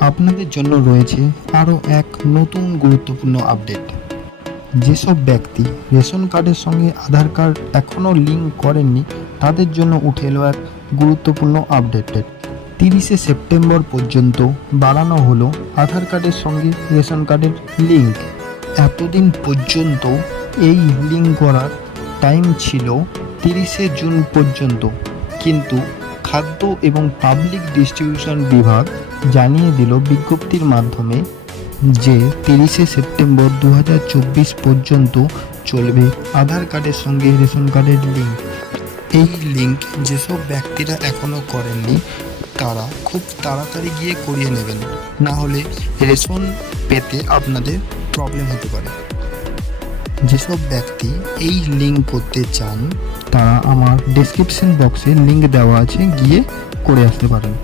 আপনাদের জন্য রয়েছে আরও এক নতুন গুরুত্বপূর্ণ আপডেট। যেসব ব্যক্তি রেশন কার্ডের সঙ্গে আধার কার্ড এখনও লিঙ্ক করেননি তাদের জন্য উঠে এলো এক গুরুত্বপূর্ণ আপডেট। 30শে সেপ্টেম্বর পর্যন্ত বাড়ানো হলো আধার কার্ডের সঙ্গে রেশন কার্ডের লিঙ্ক। এতদিন পর্যন্ত এই লিঙ্ক করার টাইম ছিল 30শে জুন পর্যন্ত, কিন্তু খাদ্য এবং পাবলিক ডিস্ট্রিবিউশন বিভাগ জানিয়ে দিল বিজ্ঞপ্তির মাধ্যমে যে 30শে সেপ্টেম্বর 2024 পর্যন্ত চলবে আধার কার্ডের সঙ্গে রেশন কার্ডের লিঙ্ক। এই লিঙ্ক যেসব ব্যক্তিরা এখনও করেননি তারা খুব তাড়াতাড়ি গিয়ে করিয়ে নেবেন, না হলে রেশন পেতে আপনাদের প্রবলেম হতে পারে। যেসব ব্যক্তি এই লিঙ্ক করতে চান তারা আমার ডেসক্রিপশন বক্সে লিঙ্ক দেওয়া আছে, গিয়ে করে আসতে পারেন।